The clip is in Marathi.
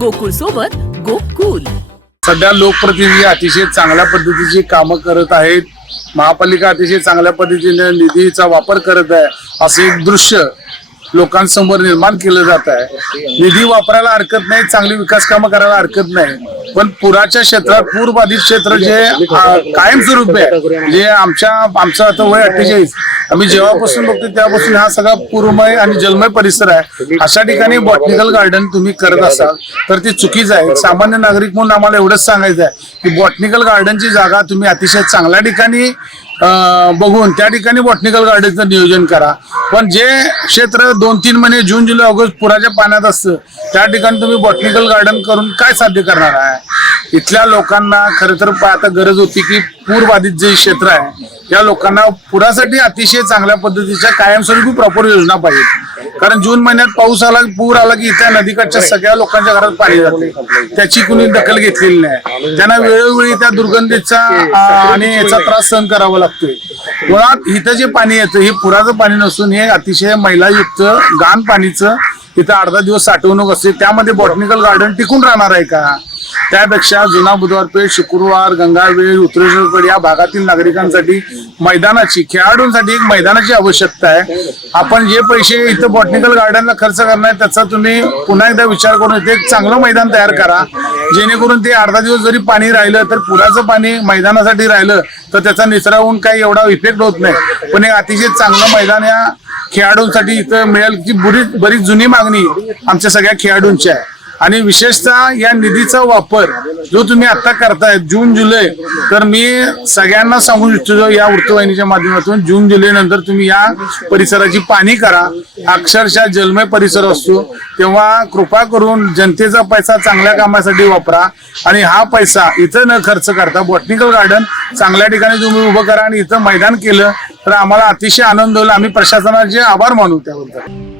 गोकुळ सोबत गोकुल. सध्या लोकप्रतिनिधी अतिशय चांगल्या पद्धतीची कामं करत आहेत. महापालिका अतिशय चांगल्या पद्धतीने निधीचा वापर करत आहे. असे एक दृश्य लोकांसमोर निर्माण केलं जात आहे. निधी वापरायला हरकत नाही चांगली विकास कामं करायला हरकत नाही. पण पुराच्या क्षेत्रात पूर बाधित क्षेत्र जे कायमस्वरूपी आहे. जे आमच्या आमचं आता वय अठ्ठेचाळीस. आम्ही जेव्हापासून बघतो त्यापासून हा सगळा पूरमय आणि जलमय परिसर आहे. अशा ठिकाणी बॉटनिकल गार्डन तुम्ही करत असाल तर ती चुकीच आहे. सामान्य नागरिक म्हणून आम्हाला एवढंच सांगायचं आहे की बॉटनिकल गार्डनची जागा तुम्ही अतिशय चांगल्या ठिकाणी बघून त्या ठिकाणी बॉटनिकल गार्डनचं नियोजन करा. पण जे क्षेत्र दोन तीन महिने जून जुलै ऑगस्ट पुराच्या पाण्यात असतं त्या ठिकाणी तुम्ही बॉटनिकल गार्डन करून काय साध्य करणार आहे? इथल्या लोकांना खर तर आता गरज होती की पूरबाधित जे क्षेत्र आहे या लोकांना पुरासाठी अतिशय चांगल्या पद्धतीच्या कायमस्वरूपी प्रॉपर योजना पाहिजे कारण जून महिन्यात पाऊस आला पूर आला की इथल्या नदीकाठच्या सगळ्या लोकांच्या घरात पाणी जाते. त्याची कुणी दखल घेतलेली नाही. त्यांना वेळोवेळी त्या दुर्गंधीचा आणि याचा त्रास सहन करावा लागतोय. मुळात इथं जे पाणी येतं हे पुराचं पाणी नसून हे अतिशय मैलायुक्त घाण पाणीचं इथं अर्धा दिवस साठवणूक असते. त्यामध्ये बॉटनिकल गार्डन टिकून राहणार आहे का? त्यापेक्षा जुना बुधवार पेठ शुक्रवार गंगावेळ उत्तरेश्वरपेठ या भागातील नागरिकांसाठी मैदानाची खेळाडूंसाठी एक मैदानाची आवश्यकता आहे. आपण जे पैसे इथं बॉटनिकल गार्डनला खर्च करणार त्याचा तुम्ही पुन्हा एकदा विचार करून इथे एक चांगलं मैदान तयार करा. जेणेकरून ते अर्धा दिवस जरी पाणी राहिलं तर पुराचं पाणी मैदानासाठी राहिलं तर त्याचा निचरा होऊन काही एवढा इफेक्ट होत नाही. पण एक अतिशय चांगलं मैदान या खेळाडूंसाठी इथं मिळेल की बरीच बरीच जुनी मागणी आमच्या सगळ्या खेळाडूंची आहे. आणि विशेषतः या निधीचा वापर जो तुम्ही आता करताय जून जुलै तर मी सगळ्यांना सांगू इच्छितो या वृत्तवाहिनीच्या माध्यमातून जून जुलै नंतर तुम्ही या परिसराची पाणी करा. अक्षरशः जलमय परिसर असतो. तेव्हा कृपा करून जनतेचा पैसा चांगल्या कामासाठी वापरा आणि हा पैसा इथं न खर्च करता बॉटनिकल गार्डन चांगल्या ठिकाणी तुम्ही उभं करा आणि इथं मैदान केलं तर आम्हाला अतिशय आनंद होईल. आम्ही प्रशासनाचे आभार मानू त्याबद्दल.